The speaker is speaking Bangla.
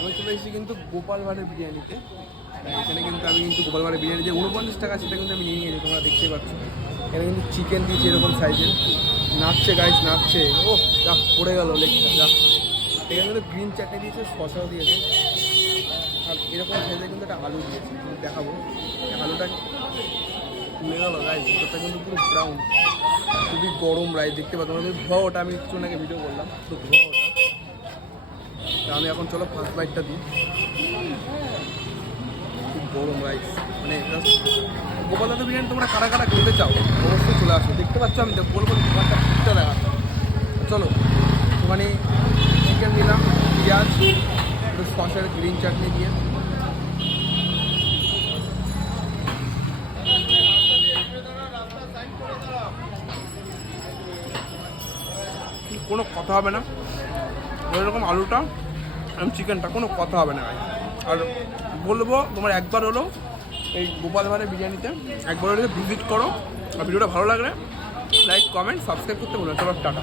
আমি চলে এসেছি কিন্তু গোপাল ভাঁড়ের বিরিয়ানিতে। এখানে কিন্তু আমি গোপাল ভাঁড়ের বিরিয়ানি যে 49 টাকা সেটা কিন্তু আমি নিয়ে নিয়েছি, তোমরা দেখতেই পাচ্ছ। এখানে কিন্তু চিকেন দিয়েছে এরকম সাইজের, নাচছে গাইস নাচছে। ও যা পড়ে গেল লেগটা যা। এখানে কিন্তু গ্রিন চাটনি দিয়েছে, শসাও দিয়েছে, আর এরকম সাইজে কিন্তু একটা আলু দিয়েছে, দেখাবো আলুটা তুলে গেল গাইস। ওটা কিন্তু পুরো ব্রাউন, খুবই গরম রাইস দেখতে পাচ্ছ। তোমরা ধোয়া ওটা আমি একটু আগে ভিডিও করলাম, তো ধোয়া ওটা। তা আমি এখন চলো ফার্স্ট বাইটটা দিই। খুব গরম রাইস, মানে গোপাল ভাঁড়ের বিরিয়ানি তোমরা কারা কারা খেতে চাও অবশ্যই চলে আসো। দেখতে পাচ্ছ আমি বলবো দোকানটা ঠিকটা দেখা। চলো ওখানে চিকেন দিলাম, পেঁয়াজ, একটু সসের গ্রিন চাটনি দিয়ে। কোনো কথা হবে না ওইরকম আলুটা এবং চিকেনটা, কোনো কথা হবে না। আর বলবো তোমার একবার হলো এই গোপাল ভাঁড়ের বিরিয়ানিতে একবার হলে ভিজিট করো। আর ভিডিওটা ভালো লাগলে লাইক কমেন্ট সাবস্ক্রাইব করতে বলো। চলো টাটা।